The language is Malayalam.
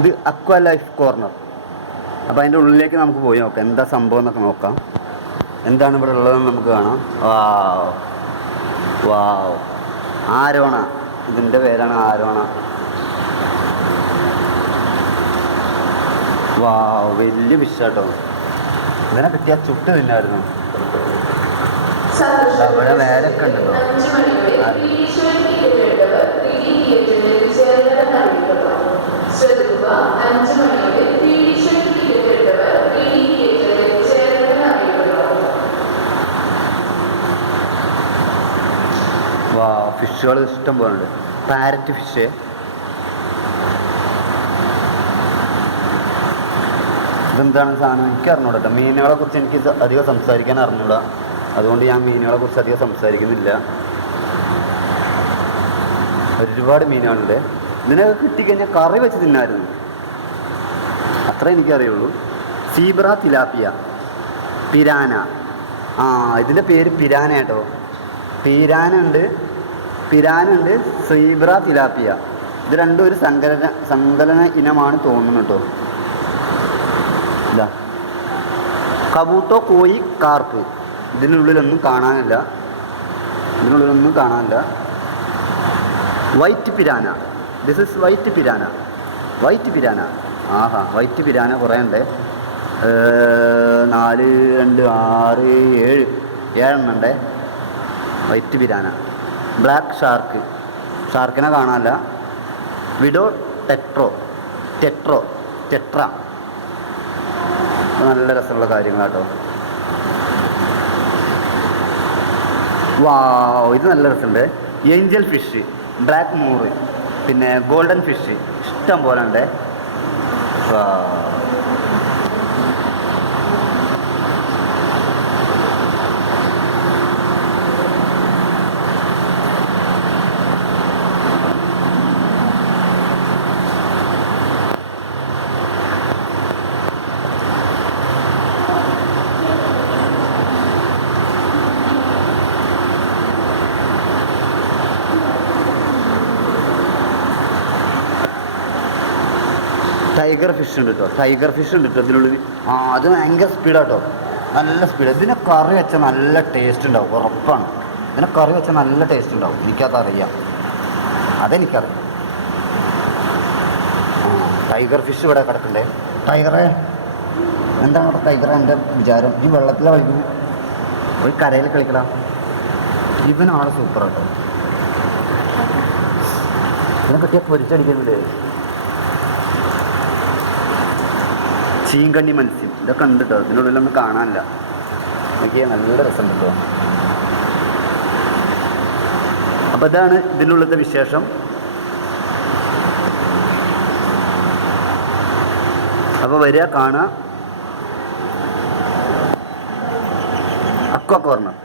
ഇത് അക്വ ലൈഫ് കോർണർ. അപ്പോൾ അതിൻ്റെ ഉള്ളിലേക്ക് നമുക്ക് പോയി നോക്കാം എന്താ സംഭവം എന്നൊക്കെ നോക്കാം. എന്താണ് ഇവിടെ ഉള്ളതെന്ന് നമുക്ക് കാണാം. വാവ് വാവ്, ആരോണ, ഇതിൻ്റെ പേരാണ് ആരോണ. വാവ്, വലിയ ഫിഷാട്ടോ. ഇതിനെ കിട്ടിയാൽ ചുട്ട് തിന്നായിരുന്നു. അവിടെ മേലൊക്കെ ഉണ്ടല്ലോ. വാ, ഫിഷുകൾ ഇഷ്ടം പോലെ ഉണ്ട്. പാരറ്റ് ഫിഷ്, ഇതെന്താണ് സാധനം എനിക്ക് അറിഞ്ഞൂടാ കേട്ടോ. മീനുകളെ കുറിച്ച് എനിക്ക് അധികം സംസാരിക്കാൻ അറിഞ്ഞൂടാ, അതുകൊണ്ട് ഞാൻ മീനുകളെ കുറിച്ച് അധികം സംസാരിക്കുന്നില്ല. ഒരുപാട് മീനുകളുണ്ട്. ഇതിനൊക്കെ കിട്ടിക്കഴിഞ്ഞാൽ കറി വെച്ച് തിന്നായിരുന്നു, അത്രേ എനിക്കറിയുള്ളൂ. Zebra tilapia, piranha. ഇതിൻ്റെ പേര് പിരാന കേട്ടോ. പിരാനുണ്ട്, സീബ്ര തിലാപ്പിയ. ഇത് രണ്ടും ഒരു സങ്കലന ഇനമാണ് തോന്നുന്നു കേട്ടോ. ഇതാ കബൂട്ടോ, കോയി, കാർപ്പ്. ഇതിനുള്ളിലൊന്നും കാണാനില്ല. White piranha, this is white piranha. Aaha, white piranha കുറേ ഉണ്ട്. 4, 2, 6, 7 ഏഴെണ്ണം ഉണ്ട് വൈറ്റ് പിരാന. ബ്ലാക്ക് ഷാർക്കിനെ കാണാനില്ല. Widow tetra. നല്ല രസമുള്ള കാര്യങ്ങളാട്ടോ. വാവ്, ഇത് നല്ല രസമുണ്ട്. ഏഞ്ചൽ ഫിഷ്, ബ്ലാക്ക് മൂറ്, പിന്നെ ഗോൾഡൻ ഫിഷ് ഇഷ്ടം പോലെ ഉണ്ട്. ടൈഗർ ഫിഷ് ഉണ്ട് കേട്ടോ ഇതിനുള്ളിൽ. അത് ഭയങ്കര സ്പീഡാട്ടോ, നല്ല സ്പീഡ്. ഇതിനെ കറി വെച്ചാൽ നല്ല ടേസ്റ്റ് ഉണ്ടാവും, ഉറപ്പാണ്. എനിക്കതറിയാം, അതെനിക്കറിയാം. ടൈഗർ ഫിഷ് ഇവിടെ കിടക്കണ്ടേ. ടൈഗറെ എന്താണ് അവിടെ ടൈഗറെ? എൻ്റെ വിചാരം ഈ വെള്ളത്തിലെ കളിക്കുന്നു, ഒരു കരയിൽ കളിക്കടാ. ഇവനാണ് സൂപ്പറാട്ടോ. ഇതിനെ കിട്ടിയാൽ പൊരിച്ചടിക്കുന്നില്ലേ. ചീങ്കണ്ണി മത്സ്യം ഇതൊക്കെ ഉണ്ട് കേട്ടോ. ഇതിനുള്ളിലൊന്നും കാണാനില്ല. എനിക്ക് നല്ല രസമുണ്ട് കേട്ടോ. അപ്പം ഇതാണ് ഇതിനുള്ളത്തെ വിശേഷം. അപ്പോൾ വരിക, കാണുക. Aqua corner.